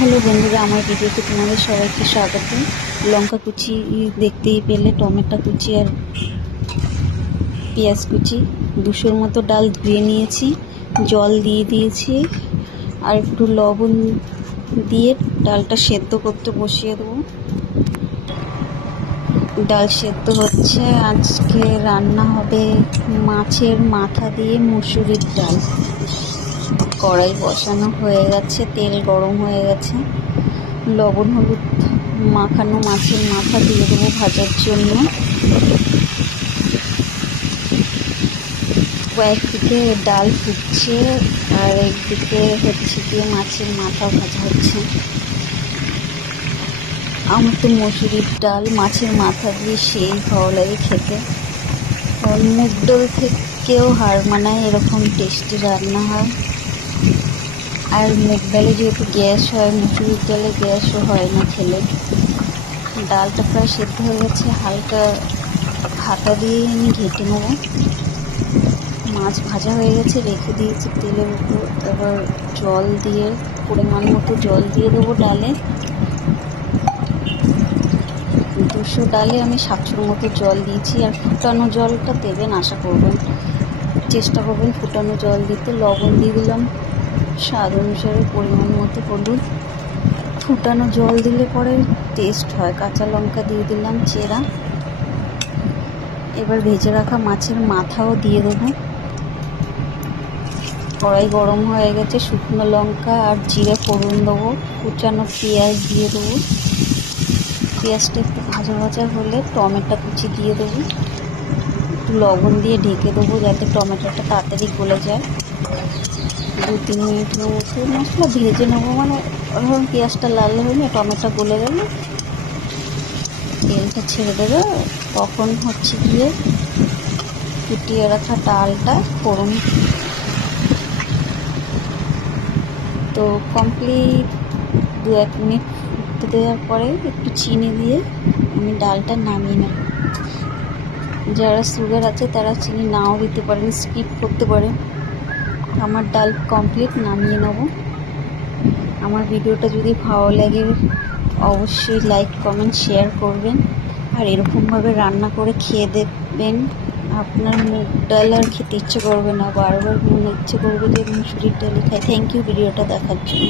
Hello বন্ধুরা, আমার ভিডিওতে তোমাদের সবাইকে স্বাগত লঙ্কা কুচি দেখতেই পেলে, টমেটো কুচি আর পেঁয়াজ কুচি। দুশোর মতো ডাল ধুয়ে নিয়েছি, জল দিয়ে দিয়েছি, আর একটু লবণ দিয়ে ডালটা সেদ্ধ করতে বসিয়ে দেবো। ডাল সেদ্ধ হচ্ছে, আজকে রান্না হবে মাছের মাথা দিয়ে মুসুরির ডাল। কড়াই বসানো হয়ে গেছে, তেল গরম হয়ে গেছে। লবণ হলুদ মাখানো মাছের মাথা দিয়ে দেবো ভাজার জন্য। একদিকে ডাল ফুটছে আর একদিকে হচ্ছে গিয়ে মাছের মাথা ভাজা হচ্ছে। আমার তো মসুরির ডাল মাছের মাথা দিয়ে সেই ভালো লাগে খেতে। মুগ ডাল থেকেও হার মানায় এরকম টেস্টি রান্না হয়। আর মুগ ডালে যেহেতু গ্যাস হয় মুসুরির ডালে গ্যাসও হয় না খেলে। ডালটা প্রায় সেদ্ধ হয়ে গেছে, হালকা হাতা দিয়ে আমি ঘেটে নেব। মাছ ভাজা হয়ে গেছে, রেখে দিয়েছি তেলের উপর। তারপর জল দিয়ে, পরিমাণ মতো জল দিয়ে দেবো ডালে। দুশো ডালে আমি সাতশোর মতো জল দিয়েছি, আর ফুটানো জলটা দেবেন আশা করবেন। চেষ্টা করবেন ফুটানো জল দিতে। লবণ দিয়ে দিলাম। স্বাদ অনুসারে পরিমাণ মতো হলুদ। ফুটানো জল দিলে পরে টেস্ট হয়। কাঁচা লঙ্কা দিয়ে দিলাম চেরা। এবার ভেজে রাখা মাছের মাথাও দিয়ে দেবো। কড়াই গরম হয়ে গেছে, শুকনো লঙ্কা আর জিরে ফোড়ন দেবো। কুচানো পেঁয়াজ দিয়ে দেবো। পেঁয়াজটা একটু ভাজা ভাজা হলে টমেটো কুচি দিয়ে দেবো। একটু লবণ দিয়ে ঢেকে দেবো যাতে টমেটোটা তাড়াতাড়ি গলে যায়। দু তিন মিনিটের মতো মশলা ভেজে নেব। মানে ওরকম পেঁয়াজটা লাল হলে টমেটো গলে গেলে। তেলটা ছেড়ে দেবে। তখন হচ্ছে গিয়ে ফুটিয়ে রাখা ডালটা, ফোড়ন। তো কমপ্লিট দু এক মিনিট ফুটতে দেওয়ার পরে একটু চিনি দিয়ে আমি ডালটা নামিয়ে নেব। যারা সুগার আছে তারা চিনি নাও দিতে পারেন স্কিপ করতে পারেন। আমার ডাল কমপ্লিট নামিয়ে নেব। আমার ভিডিওটা যদি ভালো লাগে, অবশ্যই লাইক কমেন্ট শেয়ার করবেন। আর এরকমভাবে রান্না করে খেয়ে দেখবেন। আপনার মুগ ডাল আর খেতে ইচ্ছে করবে না, বারবার মনে ইচ্ছে করবে যে মুসুরির ডালই খাই। থ্যাংক ইউ ভিডিওটা দেখার জন্য।